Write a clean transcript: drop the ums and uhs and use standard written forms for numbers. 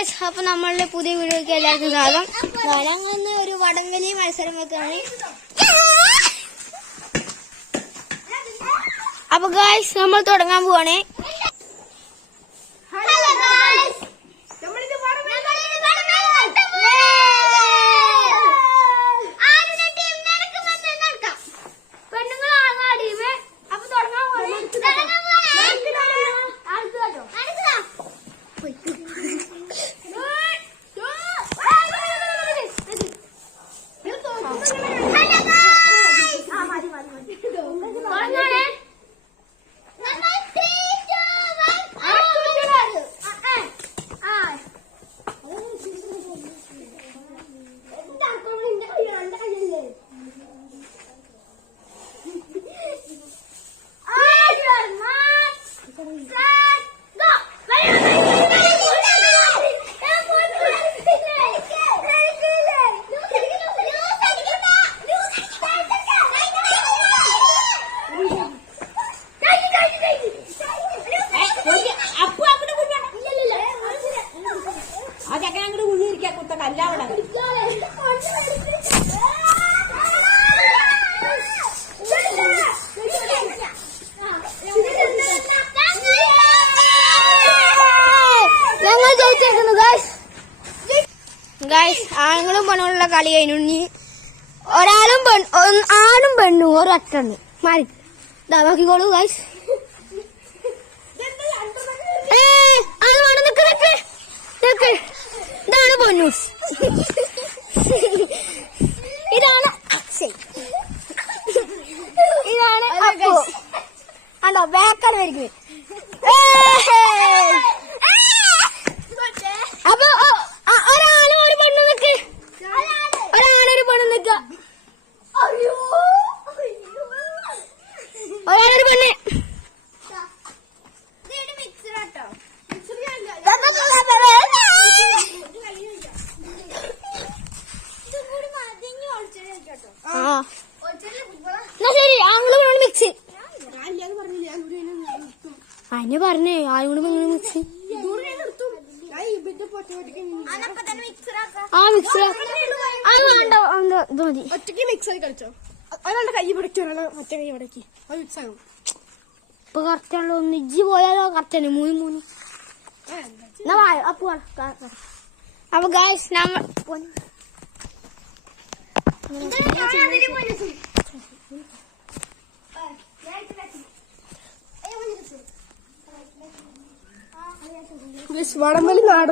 Guys, അപ്പൊ നമ്മളുടെ പുതിയ വീഡിയോക്ക് എല്ലാവർക്കും സ്വാഗതം. ഞങ്ങളിന്ന് ഒരു വടംവലി മത്സരം വെക്കാണ്. അപ്പൊ ഗൈസ്, നമ്മൾ തുടങ്ങാൻ പോവാണേ. ഗൈസ്, ആണുങ്ങളും പെണ്ണുള്ള കളി കഴിഞ്ഞു. ഒരാളും ആണും പെണ്ണും ഒരൊറ്റണ്ട് മാറി നോക്കിക്കോളൂ ഗൈസ്. ഇതാണ് പൊന്നൂസ്, ഇതാണ് അക്ഷയ്, ഇതാണ് ആണോ ബേക്കർ വരിക്കുന്നത്. അപ്പൊ ഒരാളും ഒരു പെണ്ണു നിക്ക്, ഒരാളൊരു പെണ്ണു നിക്ക, ഒരാളൊരു പെണ്ണ്. ശരി, ആങ്ങള് പെണ്ണ് മിക്സ്. അതിന് പറഞ്ഞേ ആളുകൂടെ പെണ്ണ് മിക്സ്. ആ മിക്സർ അത് വേണ്ട, ഇത് മതി. ഒറ്റയ്ക്ക് മിക്സ് ആയി കളിച്ചോ. ഒരാളുടെ കൈ പിടിക്കും, ഒരാളെ മറ്റേ കൈ പിടക്കി, അത് മിക്സ് ആകും. ഇപ്പൊ കറക്റ്റാണല്ലോ. ഒന്ന് ഇജ്ജി പോയാലോ കറക്റ്റാണ്. മൂന്ന് അപ്പൊ ഗൈസ്, നമ്മൾ വടംവലി നാടൻ